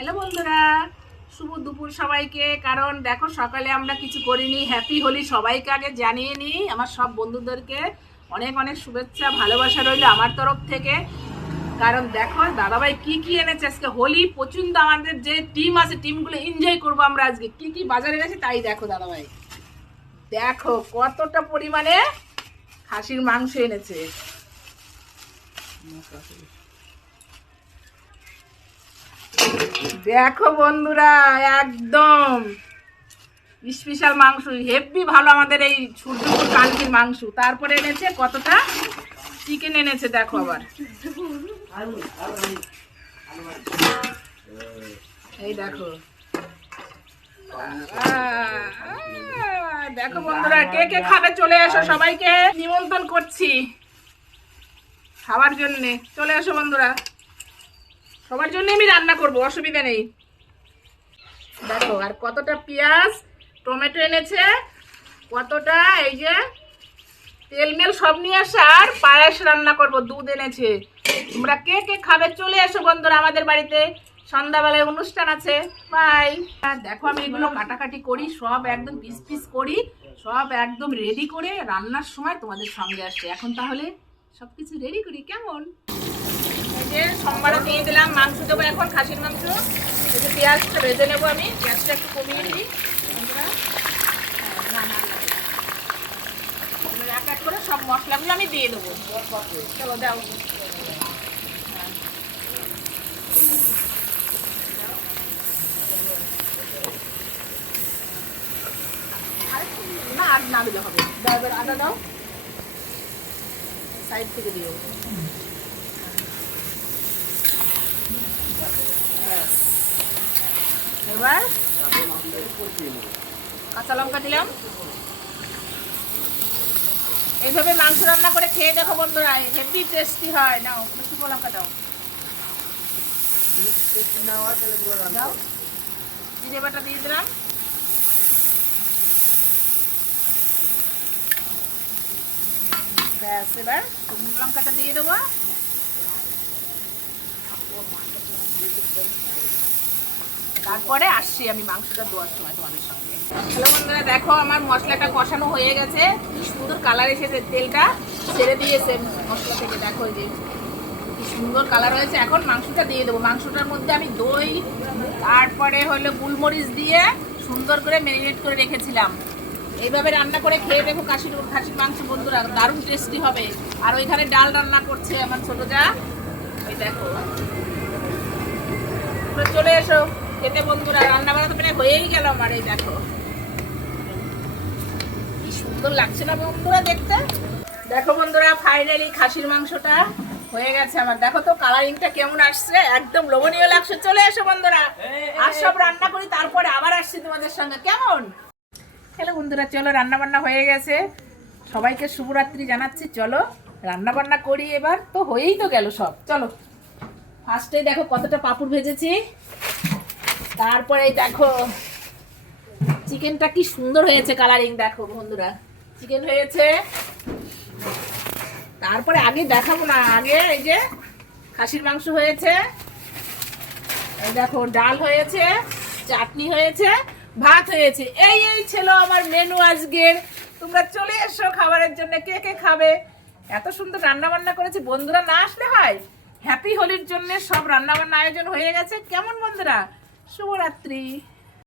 Hello বন্ধুরা, শুভ দুপুর সবাইকে। কারণ দেখো সকালে আমরা কিছু করিনি, হ্যাপি হোলি সবাইকে আগে জানিয়ে নিই। আমার সব বন্ধুদেরকে অনেক অনেক শুভেচ্ছা ভালোবাসা রইল আমার তরফ থেকে। কারণ দেখো দাদাভাই কি কি এনেছে আজকে হোলি পর্যন্ত, আমাদের যে টিম আছে টিমগুলো এনজয় করবো আমরা। আজকে কি কি বাজারে গেছে তাই দেখো দাদাভাই, দেখো কতটা পরিমাণে খাসির মাংস এনেছে। দেখো বন্ধুরা, একদম স্পেশাল মাংস, হেভি ভালো আমাদের এই সূর্যপুর কালকির মাংস। তারপরে এনেছে কতটা চিকেন এনেছে, দেখো আবার এই দেখো। দেখো বন্ধুরা, কে কে খাবে চলে এসো, সবাইকে নিমন্ত্রণ করছি খাবার জন্য। চলে এসো বন্ধুরা, সবার জন্য আমি রান্না করব, অসুবিধা নেই। দেখো আর কতটা পেঁয়াজ টমেটো এনেছে, কতটা এই যে তেল মেল সব নিয়ে আসে, আর পায়েস রান্না করব, দুধ এনেছে। তোমরা কে কে খাবে চলে এসো বন্ধুরা আমাদের বাড়িতে, সন্ধ্যাবেলায় অনুষ্ঠান আছে। বাই। দেখো আমি এগুলো কাটাকাটি করি, সব একদম পিস পিস করি, সব একদম রেডি করে রান্নার সময় তোমাদের সঙ্গে আসছে। এখন তাহলে সবকিছু রেডি করি, কেমন? এই যে সোমবারে দিয়ে দিলাম, মাংস দেবো এখন, খাসির মাংস। এই যে পেঁয়াজটা ভেজে নেবো, আমি গ্যাসটা একটু কমিয়ে দিই বন্ধুরা। এক এক করে সব মশলাগুলো আমি দিয়ে দেবো। চলো দাও। না আর না দিলে হবে, দাও এবার আদা দাও, সাইড থেকে দিও। এবার কাঁচা লঙ্কা দিলাম। এইভাবে মাংস রান্না করে খেয়ে দেখো বন্ধুরা, হেভি টেস্টি হয়। নাও শুকনো লঙ্কা দাও, দাও জিরে বাটা দিয়ে দিলাম। ব্যাস, এবার শুকনো লঙ্কাটা দিয়ে দেবো। তারপরে আসছি আমি মাংসটা দেওয়ার সময় তোমাদের সঙ্গে। হ্যালো বন্ধুরা, দেখো আমার মশলাটা কষানো হয়ে গেছে, কি সুন্দর কালার এসেছে, তেলটা ছেড়ে দিয়েছে মশলা থেকে। দেখো যে কি সুন্দর কালার হয়েছে। এখন মাংসটা দিয়ে দেবো। মাংসটার মধ্যে আমি দই, তারপরে হলো গোলমরিচ দিয়ে সুন্দর করে ম্যারিনেট করে রেখেছিলাম। এইভাবে রান্না করে খেয়ে দেখো খাসির মাংস বন্ধুরা, দারুণ টেস্টি হবে। আর ওইখানে ডাল রান্না করছে আমার ছোট যা, ওই দেখো। চলে এসো খেতে বন্ধুরা, রান্না বান্না তো প্রায় হয়েই গেল আমার। এই দেখো কি সুন্দর লাগছে না বন্ধুরা দেখতে। দেখো বন্ধুরা, ফাইনালি খাসির মাংসটা হয়ে গেছে আমার। দেখো তো কালারিংটা কেমন আসছে, একদম লোভনীয় লাগছে। চলে এসো বন্ধুরা, আর সব রান্না করি, তারপরে আবার আসছি তোমাদের সঙ্গে, কেমন? হ্যালো বন্ধুরা, চলো রান্না বান্না হয়ে গেছে, সবাইকে শুভরাত্রি জানাচ্ছি। চলো রান্না বান্না করি, এবার তো হয়েই তো গেল সব। চলো ফার্স্টে দেখো কতটা পাঁপড় ভেজেছি, তারপরে দেখো চিকেনটা কি সুন্দর হয়েছে, কালারিং দেখো বন্ধুরা, চিকেন হয়েছে। তারপরে আগে দেখাবো না, আগে এই যে খাসির মাংস হয়েছে, এই দেখো ডাল হয়েছে, চাটনি হয়েছে, ভাত হয়েছে। এই এই ছিল আমার মেনু আজকের। তোমরা চলে এসো খাবারের জন্য, কে কে খাবে। এত সুন্দর রান্না বান্না করেছি বন্ধুরা, না আসলে হয়। হ্যাপি হোলির জন্য সব রান্না বান্না আয়োজন হয়ে গেছে, কেমন বন্ধুরা? শুভরাত্রি।